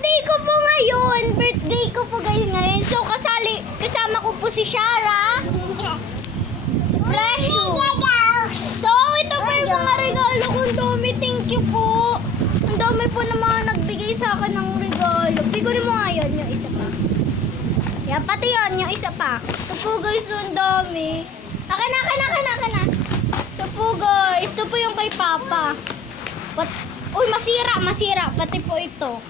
birthday ko po ngayon. Birthday ko po guys ngayon. So kasama ko po si Shara. Si Precious. So ito po yung mga regalo ko. Ang dami. Thank you po. Ang dami po na mga nagbigay sa akin ng regalo. Bigunin mo ngayon yung isa pa. Yan, pati yun, yung isa pa. Ito po guys, ang dami. Akin na. Ito po guys. Ito po yung kay Papa. Uy, masira. Pati po ito.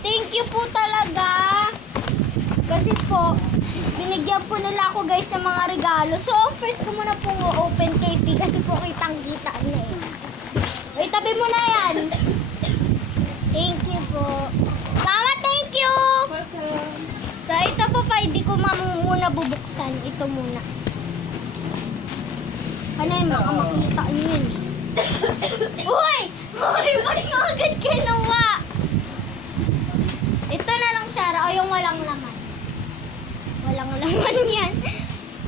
Thank you po talaga. Kasi po, binigyan po nila ako guys ng mga regalo. So, first ko muna po open KP kasi po kitang-kita na eh. Uy, tabi mo na yan. Thank you po. Mama, thank you. So, ito po pa, hindi ko muna bubuksan. Ito muna. Ano yung makita nyo yun eh. Uy! Ba't mo agad kinuha? Ito na lang, Sarah. O, yung walang laman. Walang laman yan.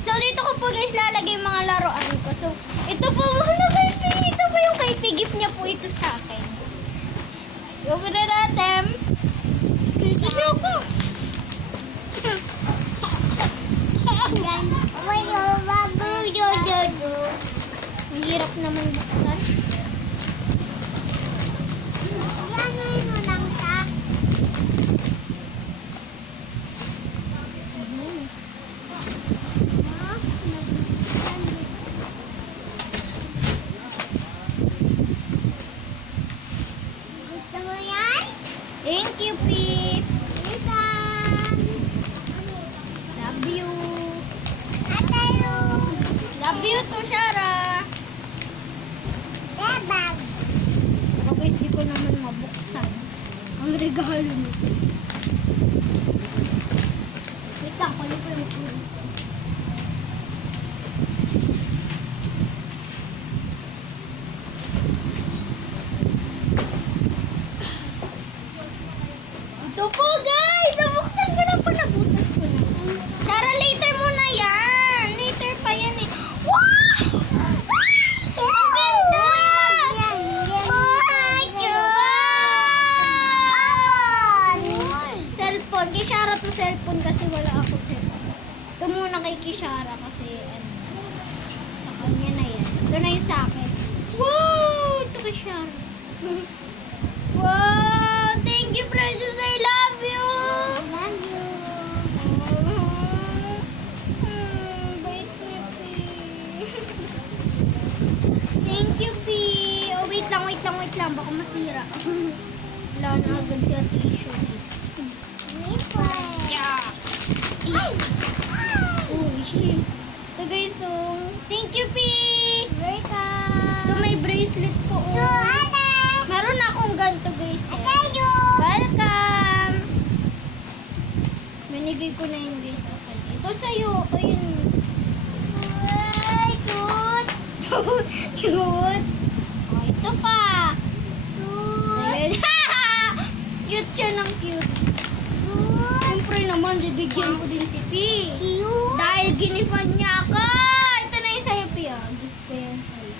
So, dito ko po guys lalagay yung mga laruan ko. So, ito po muna kay P. Ito po yung kay P. Gift niya po ito sa akin. So, po na natin. Ito ko. Ang hirap naman buksan. Yan mo lang siya. Gusto mo yan? Thank you, P. Love you. Love you to, Shara. Bag. Pero guys, di ko naman mabuksan ang regalo nito. Wait lang, kunin ko yung phone. Ito po guys! Nabuksan ko na po, nabutas ko na. Tara, later muna yan. Later pa yan eh. Wow! Ang ganda! Cellphone. Kay Shara to cellphone kasi wala ako cellphone. Ito muna kay Kishara kasi ano. Sa kanya na yan. Ito na yung sa akin. Wow! Ito kay Shara. Wow! Thank you, Precious. I love you! Bait niya, P. Thank you, P. Oh, wait lang. Baka masira. Wala na agad siya tissue. Yeah. Ay! Oh, shit. Ito guys, so, thank you, P. Welcome! Ito may bracelet po. Oh. Meron akong ganito, guys. Welcome! Manigay ko na yun, guys. Okay. Ito sa'yo. O yun. Ay, cute! Cute! O, ito pa. Ayan. Cute siya ng cute. Siyempre naman, bibigyan ko din si P. Cute! Dahil ginifan niya ako. Ito na yung sa'yo, P. Gift ko yan sa'yo.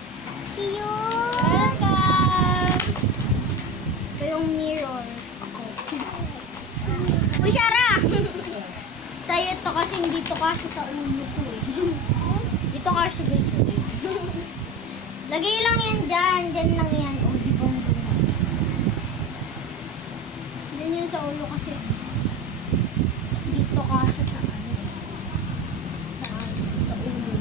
Cute! Welcome! Ito yung mirror. Uy, Shara! Sa'yo ito kasi hindi ito kasi sa ulo ko eh. Dito kasi guys. Lagay lang yan dyan. Dyan lang yan. O, di ba? Dyan yun sa ulo kasi. Dito kasi sa ano. Sa ulo.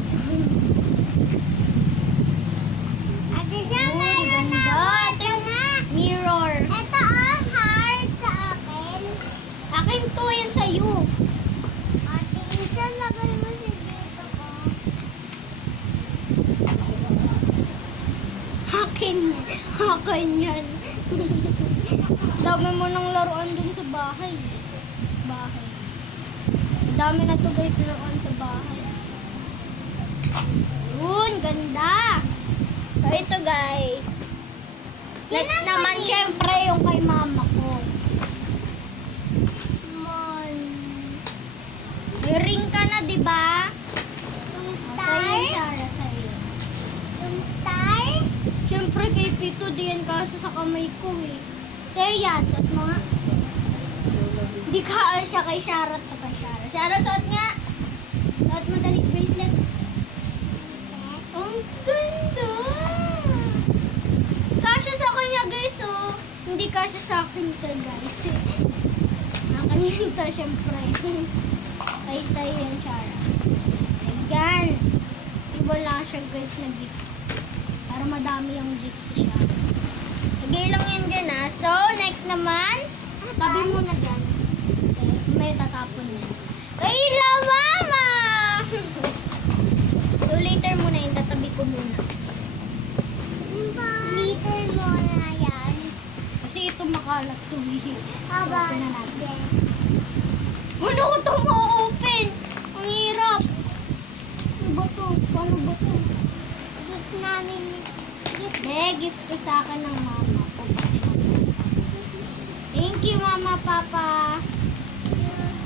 Ate siya, Oh, meron na ganda. ako. Ito yung mirror. Ito ang heart sa akin. Akin to, yan sa'yo. Ate, isa lagay mo si dito ko. Akin yan. Dami mo ng laruan dun sa bahay. Dami na to guys, laruan sa bahay. Yun, ganda. So, ito guys. Next naman, syempre, yung kay mama ko. May ring ka na, di ba? Yung Sa'yo, star. Sarah, sa'yo. Yung star. Syempre, kay Pito, diyan kasi sa kamay ko eh. Sa'yo yan, at mga Hindi ka siya kay Shara at kay Shara. Shara, suot nga. Suot mo dali bracelet. Ang ganda. Kasya sa kanya guys, oh. Hindi kasya sa akin to guys. Nakanin to syempre. Kay sa'yo yan, Shara. Ayan. Sibol lang siya guys na gift. Para madami yung gifts siya. Lagay lang yan dyan ha. So, next naman. Tabi mo na dyan. May tatapon na. Kayla, mama! So, later muna yun. Tatabi ko muna. Liter mo na yan. Kasi ito makalat to. Aba, Open na natin. yes. Ano ko ito ma-open? Ang hirap. Ano ba to? Paano ba to? Gift namin. Gift. Gift to sa akin ng mama ko. Thank you, mama, papa.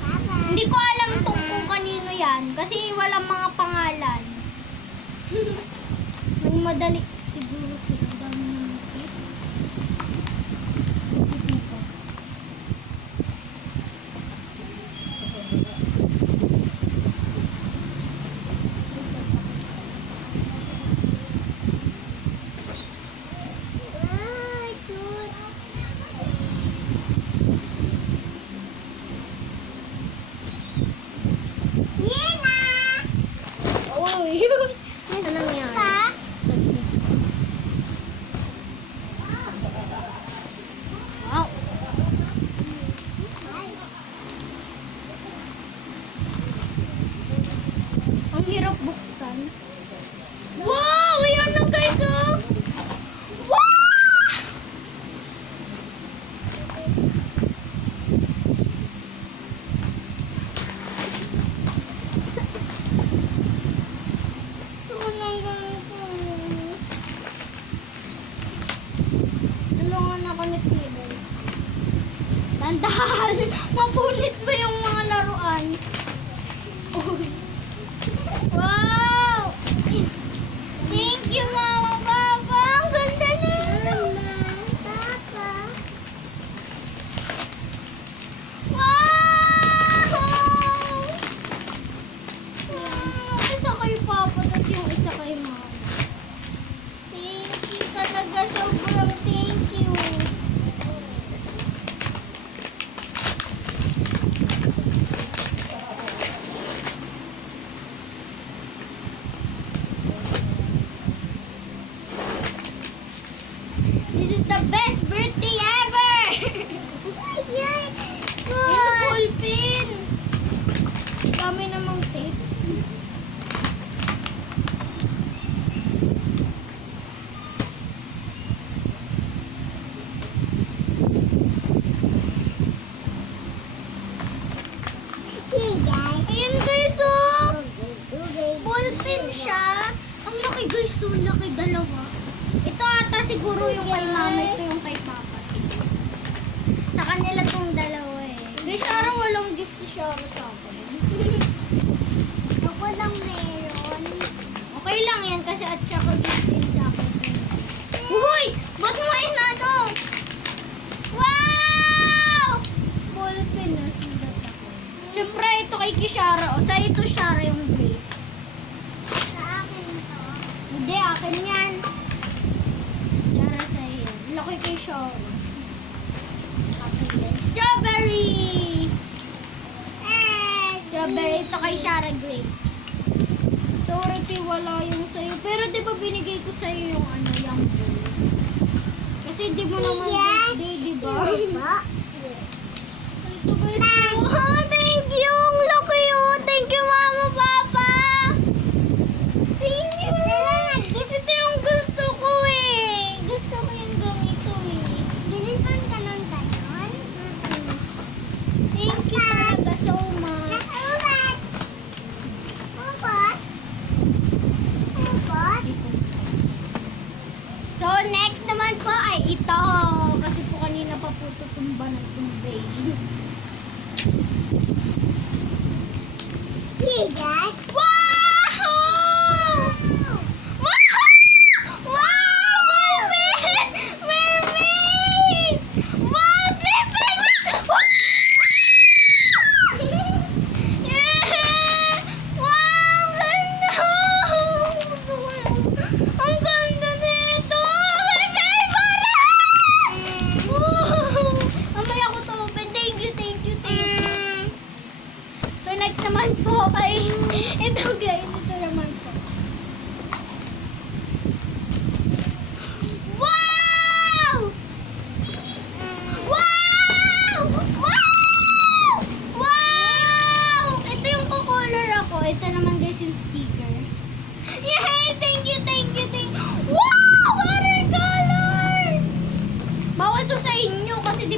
Papa. Hindi ko alam kung kanino yan. Kasi walang mga pangalan. Nagmadali siguro sila. Dami ng gift. Gift nito. Ay, cute. Nina! Uy! Ano nangyari? Pa? Wow! Ang hirap buksan. Wow! Ayan na guys, oh! Wow! Tulungan ako. Tulungan ako ni Fidel. Tandahan! Mapunit ba yung mga laruan? Uy. Wow! Thank you, Mama, Papa! Ang ganda nito! Mama, Papa. Wow! Isa kay Papa, tapos yung isa kay Mama. Thank you talaga, sobrang thank you. This is the best birthday ever! Yay! Yung ball pin! Dami namang tape. Hey, guys. Ayan guys, oh! Okay. Ball pin siya. Ang laki guys, so laki, dalawa. Ito ata siguro yung kay mama, ito yung kay papa. Sa kanila tong dalawa eh. Guys, araw walang gift si Shara sa akin. Ako lang meron. Okay lang yan kasi at saka gift din sa akin. Uy! Ba't mo inano? Wow! Ball pin na, sulat ako. Siyempre, ito kay Kishara. O, sa ito Shara yung grapes. Sa akin to. Hindi, akin yan. Shara sa'yo. Laki kay Shara. Akin din. Strawberry! Strawberry. Ito kay Shara grapes. Sorry, Pi, wala yung sa'yo. Pero di ba binigay ko sa'yo yung ano, yung bowl? Kasi di mo naman Yes. birthday, di ba? Po. Ito guys. Oh, thank you! Ang laki oh! Thank you, Mama, Papa! Thank you! Ito yung gusto ko eh! Gusto ko yung ganito eh. Ganun ganon. Thank you talaga so much. Ubat. Ubat. Ubat. So, next naman po ay ito. Kasi po kanina pa po ito tumba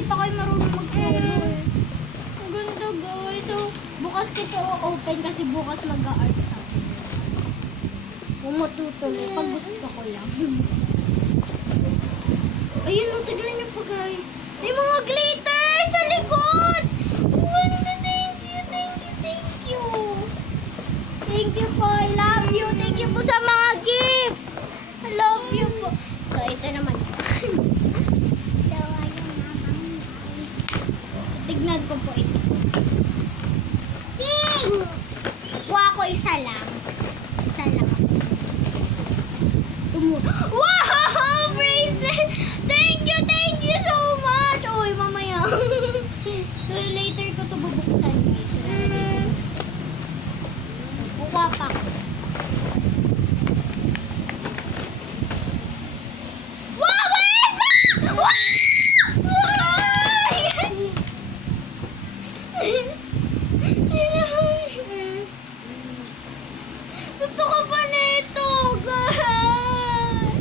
pa kayo marunong mag-color. Ang ganda guys. So, bukas ko open kasi bukas mag-art sa akin. Kung matutuloy, pag gusto ko lang. Ayun, tignan niyo po guys. May mga glitter sa likod. Oh, thank you, thank you, thank you. Thank you po, I love you. Thank you po sa mga gift. I love you po. So, ito naman. So, ayun naman. Tignan ko po ito. Pink! Kuha ko isa lang. Isa lang. Wow! Bracelet! Thank you so much! Uy, mamaya. So, later ko ito bubuksan guys. So, kuha pa ko. Wow! Wait! Wow! Gusto ko pa nito, guys.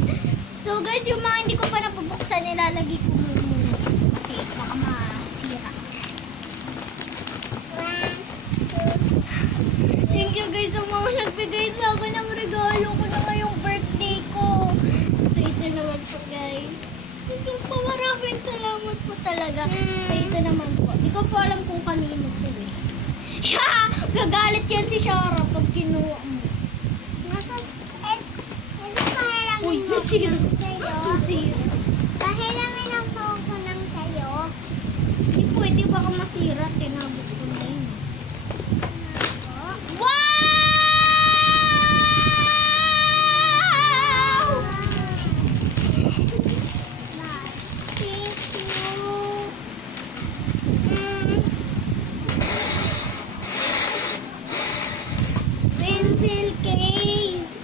So, guys, yung mga hindi ko pa napabuksan, nilalagay ko muna. Kasi baka masira. Thank you, guys, sa mga nagbigay sa akin ng regalo ko na ngayong birthday ko. So, ito naman po, guys. Thank you po, maraming salamat po talaga. So, ito naman po. Di ko po alam kung kanino to eh. Gagalit yan si Shara pag kinuha mo. Uy, nasira. Nasira. Pahiramin ang phone ko ng sayo. Hindi pwede baka masira. Tinabot ko na yun. Wow! Thank you. Pencil case.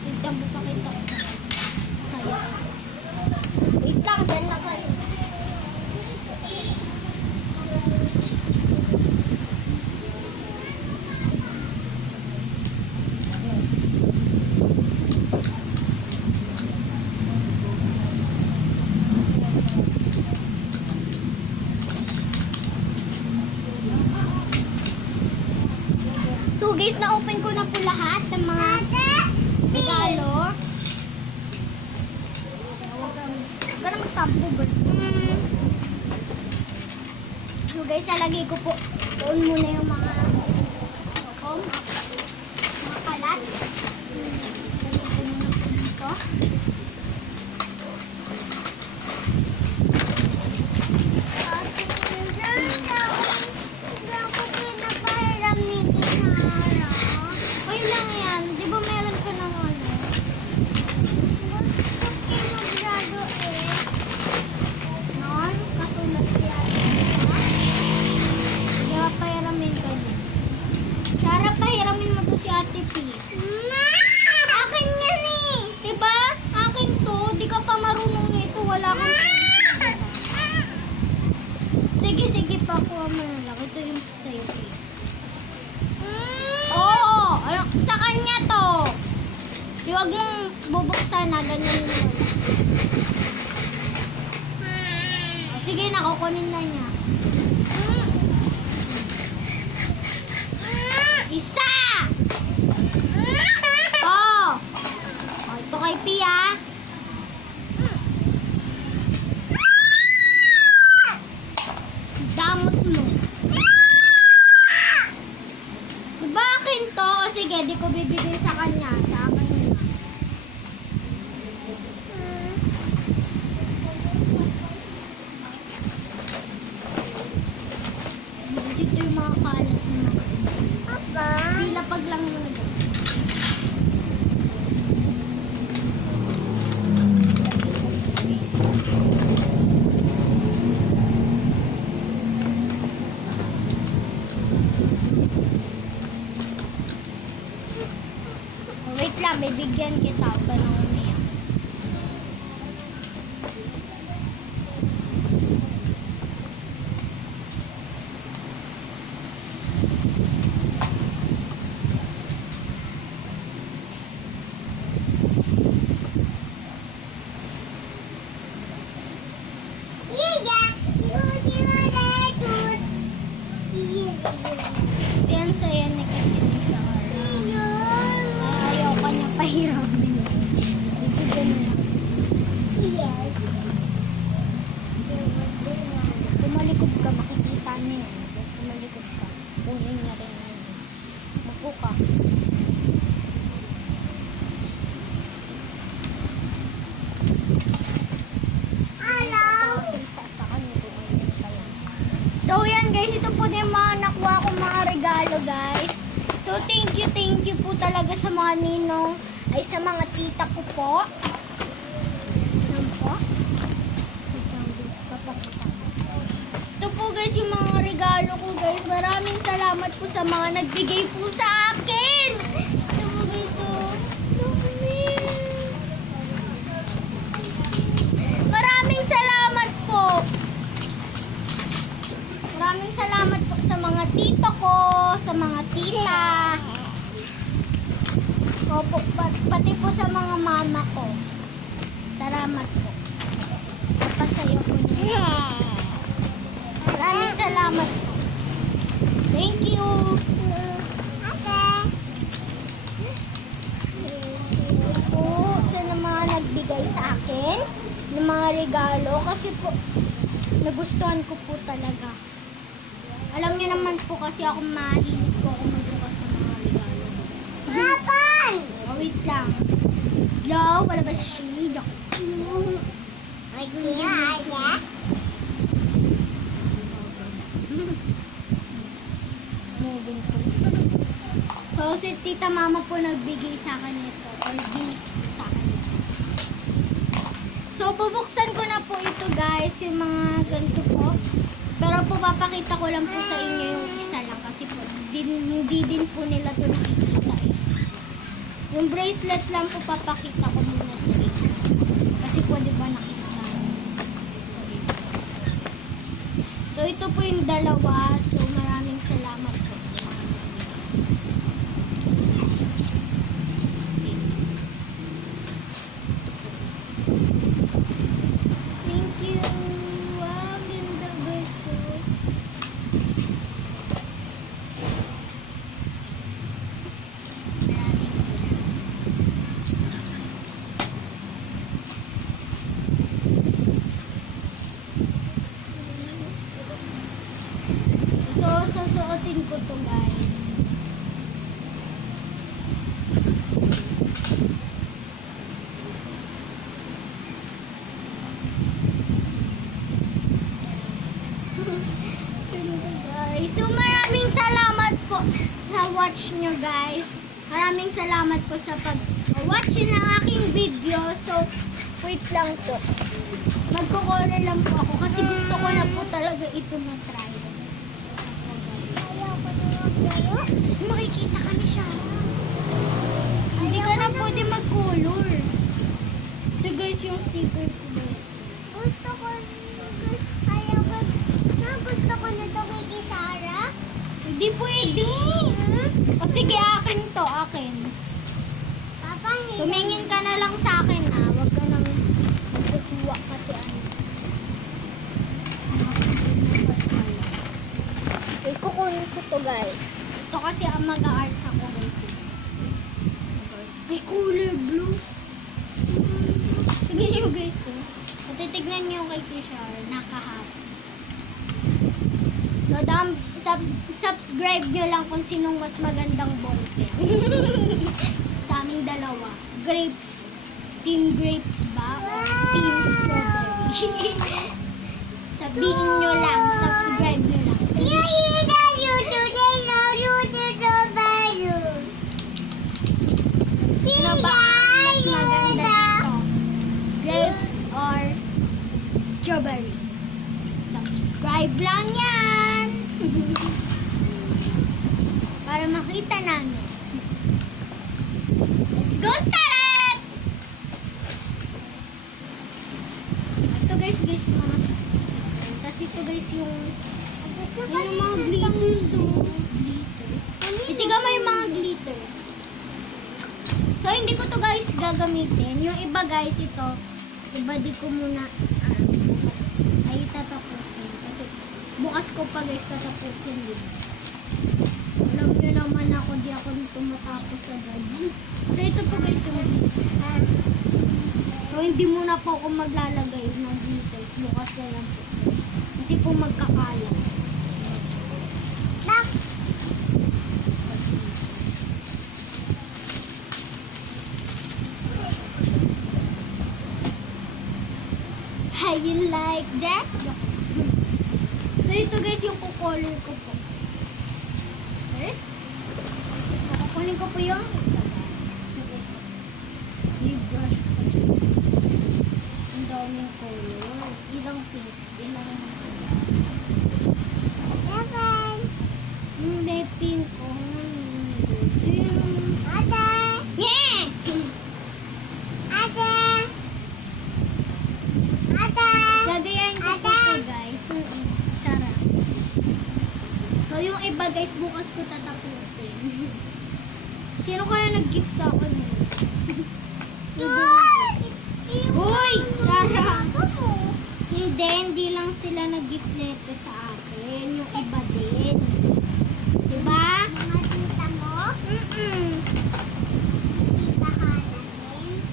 Tignan mo, pakita ko sa'yo. Wait lang, dyan na kayo. So guys, na-open ko na po lahat ng mga regalo. Huwag ka na magtampo, girl. So guys, nalagay ko po doon muna yung mga kalat. Lagay ko muna po dito. Hindi ako pinapahiram ni Kinara. Okay lang yan. Di ba meron ka ng ano? Gusto kinugrado eh. Non? Katulad kaya. Kaya pahiramin ka niya. Sarah, pahiramin mo to si Ate P. Akin yan eh. Diba? Akin to. Di ka pa marunong nito. Wala kang... Sige, pakuha mo na lang. Ito yung sa'yo, P. Oo! Ano, sa kanya to. Di wag mong bubuksan na. Ganyan mo. Sige na, kukunin na niya. Isa! Oh! Oh, ito kay Pia. Damot mo. Diba akin to? O sige, di ko bibigay sa kanya. Sa akin yun. Kasi ito yung mga kalat na. Papa? Pilapag lang mo na dyan. Wait lang, bibigyan kita. Huwag ka nang umiyak. thank you po talaga sa mga ninong, ay sa mga tita ko po. Yan po. Ito po guys yung mga regalo ko guys. Maraming salamat po sa mga nagbigay po sa akin. Ito po guys, oh. Maraming salamat po. Maraming salamat po sa mga tito ko, sa mga tita. Opo, pati po sa mga mama ko. Salamat po. Papasayo po niya. Maraming salamat po. Thank you. Po sa mga nagbigay sa akin ng mga regalo kasi po nagustuhan ko po talaga. Alam niyo naman po kasi ako mahilig po ako magbukas ng mga regalo. Papan! Oh, wait lang. Hello, wala ba siya? Ay, kuya. Moving po. So, si Tita Mama po nagbigay sa akin ito. Or gift po sa akin ito. So, bubuksan ko na po ito guys. Yung mga ganito po. Pero po, papakita ko lang po sa inyo yung isa lang. Kasi po, hindi din po nila ito nakikita eh. Yung bracelets lang po papakita ko muna sa inyo. Kasi po, di ba nakita? So, ito po yung dalawa. So, maraming salamat po sa mga thank you. Wow, ganda beso. Maraming salamat. So, susuotin ko to guys. So, maraming salamat po sa watch nyo guys. Maraming salamat po sa pag-watch ng aking video. So, wait lang po. Magko-color lang po ako kasi gusto ko na po talaga ito na-try. Ayaw ko na maglaro. Makikita ka ni siya. Hindi ka na pwede mag-color. Ito guys yung sticker ko guys. Gusto ko, ayaw ko, gusto ko na ito kay Kisara. Hindi pwede. O sige, akin to, akin. Papa, Tumingin ka na lang sa akin ha. Huwag ka nang magkukuha kasi ano. Okay, kukunin ko to guys. Ito kasi ang mag-a-arts ako guys. Ay, color blue. Tignan nyo guys. Oh. Titignan nyo kay Kishar. Nakahappy. So, subscribe nyo lang kung sinong mas magandang bongke. Sa aming dalawa. Grapes. Team Grapes ba? O Team Strawberry? Sabihin nyo lang. Subscribe nyo lang. Sino ba ang mas maganda dito? Grapes or strawberry? Subscribe lang yan! Para makita namin. Let's go start it! Ito guys, mga tapos ito guys yung mga glitters. Itiga mo yung mga glitters. So, hindi ko to guys gagamitin. Yung iba guys, ito, iba di ko muna ay tatapusin. Kasi bukas ko pa guys tatapusin din. Alam nyo naman ako, di ako nito matapos agad. So, ito po guys yung so, hindi muna po ako maglalagay ng glitters. Bukas na lang po. Kasi po magkakalat. How you like that? So, ito guys yung kukolor ko po. First, kukunin sayang. Yung brush pa siya. Ang daming color. Ilang pink. Ilang Seven. hindi pink. Ate. Yeah! Ate. Ate. Gagayahin ko po ito guys. Tsara. So yung iba guys, bukas ko tatapusin. Sino kaya nag-gift sa akin? Hoy! Tsara! Hindi lang sila nag-gift letter sa akin. Yung iba din. Diba? Mga tita mo? Tita Hana din?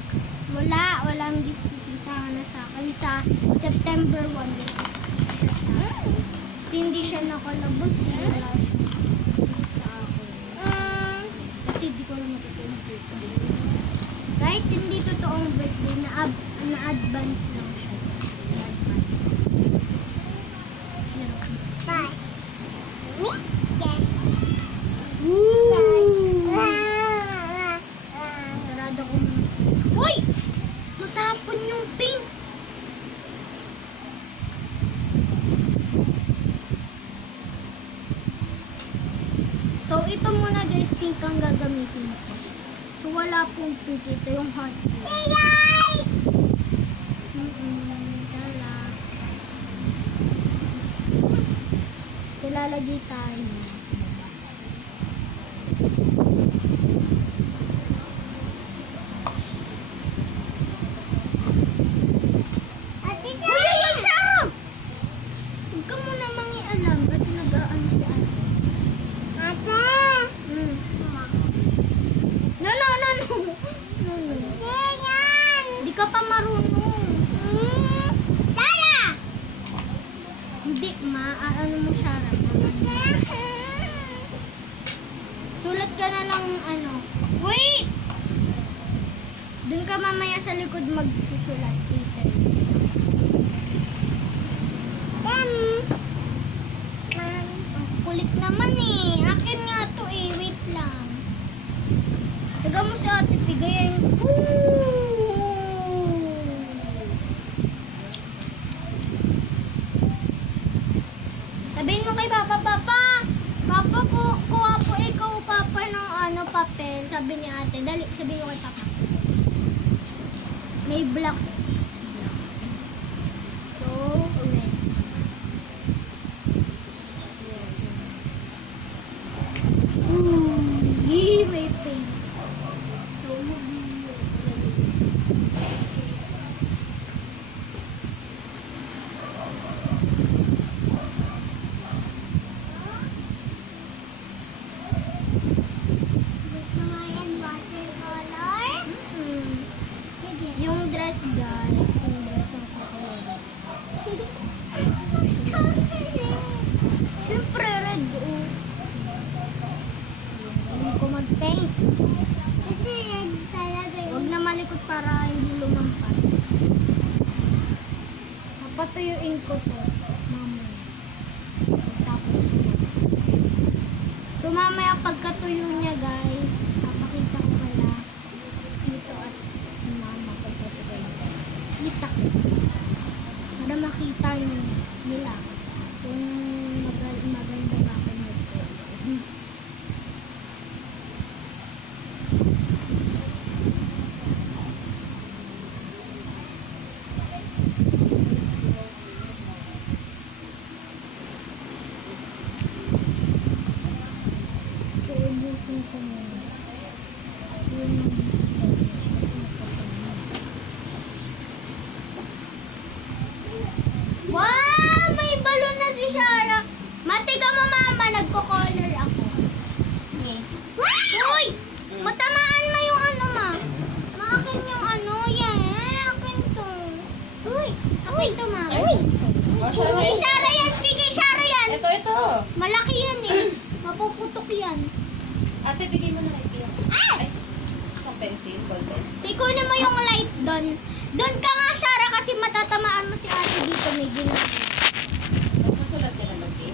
Walang gift si Tita Hana sa akin. Sa September 1 din. Hindi siya nakalabas. Wala siya gift sa akin. Kasi di ko lang matutulog birthday. Guys, hindi totoong birthday. Na-advance lang siya. Na-advance. Bus. Yes. Woo! Sarado ko muna. Uy! Matapon yung pink. So, ito muna guys, pink ang gagamitin ko. So, wala pong pink. Ito yung hot pink. Tala. Ilalagay tayo. Ate Uy, ay, ay, Sarah! Huwag ka muna mangialam kasi nag-aano si ate. Ate. No. Tingnan. Hindi ka pa marunong. Sarah. Hindi, ano mo, Sarah? Sulat ka na lang, ano. Wait! Doon ka mamaya sa likod magsusulat, Peter. Ang kulit naman eh. Akin nga to eh. Wait lang. Taga mo sa ate, pigayin. Sabihin mo kay Papa, Papa po, kuha po ikaw, Papa, ng ano, papel. Sabi ni ate, dali, sabihin mo kay Papa. May black. So, red. May pink. So, Gusto mo yan watercolor? Sige. yung dress guys, yung dress ang kakalala. Siyempre, red. Galing ko mag-paint. Kasi red talaga Huwag yun. na malikot para hindi lumampas. Papatuyuin ko to. Mamaya. Tapos ito. So mamaya pagkatuyo niya guys, papakita ko pala dito at mama pagkatuyo. Kita ko. Para makita nila kung maganda ba ako mag-paint. So, ubusin ko muna. Yun ang sabi siya. Wow! May balon na si Shara. Matiga mo, mama. Nagko-color ako. Uy! Matamaan mo yung ano, ma. Maakin yung ano. Yeah, akin to. Uy! Akin to, mama. Uy! Kay Shara yan. Kay Shara yan. Ito. Malaki yan eh. Mapuputok yan. Ate, bigay mo na lang ito. Ay, isang pencil, golden. Ikunin mo yung light doon. Doon ka nga, Shara, kasi matatamaan mo si ate dito. May ginagawa. Magsusulat ka na lagi.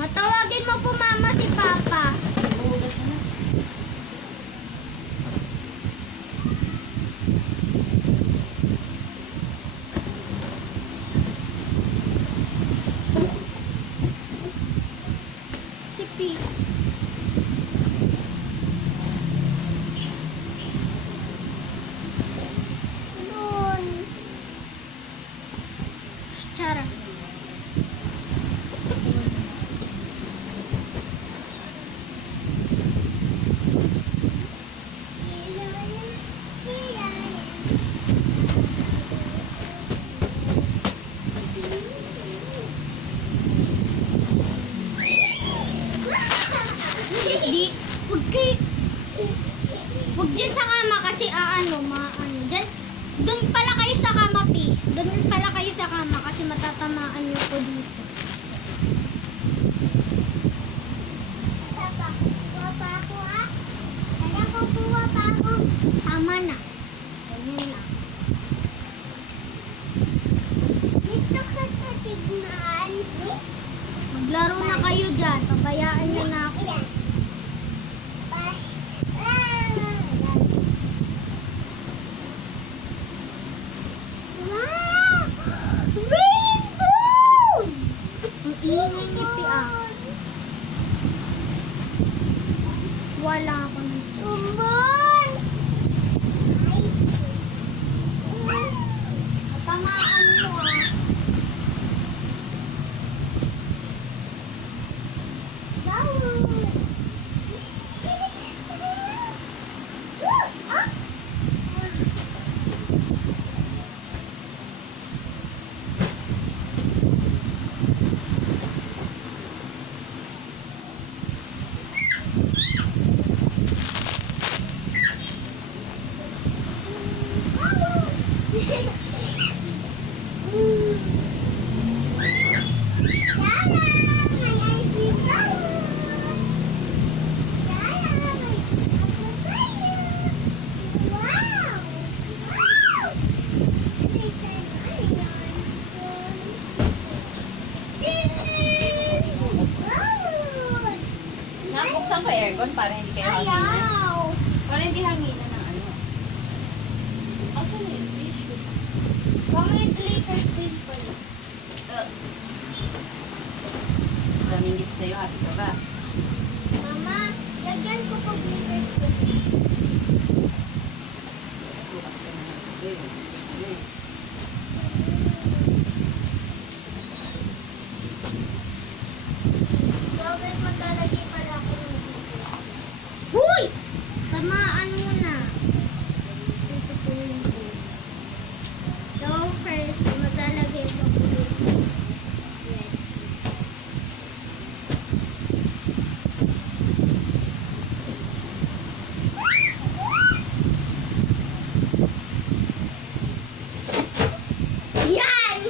Matawagin mo po mama si Papa. Uugas na. Si P. Doon. Chara. Di, wag kay, wag dyan sa kama kasi dyan, dun pala kayo sa kama, P. Dun pala kayo sa kama kasi matatamaan niyo po dito. Papa ako ah. Kaya kukuha pa ako. Tama na. Ganyan lang. Dito ka sa tignan. Maglaro na kayo dyan. Pabayaan niyo na ako. Ayan. Pas. Wow! Rainbow! Ang ingay ni P. Wala ako nito. Tumbon! Ay. Tamaan mo Bawal! Ah! Nakabuksan ko aircon para hindi kayo hanginan. Ayaw. Para hindi hanginan ng ano. Asa na yung tissue? Comment later din pala. Maraming gifts sa'yo. Happy ka ba? Mama, lagyan ko po glitters ko. Bukas ka na ng tubig. Ano? Bakit maglalagay pala ako ng glitters? Huy! Tamaan mo na. Ito po yung po. So, first, maglalagay ko po glitters. Red. Yan!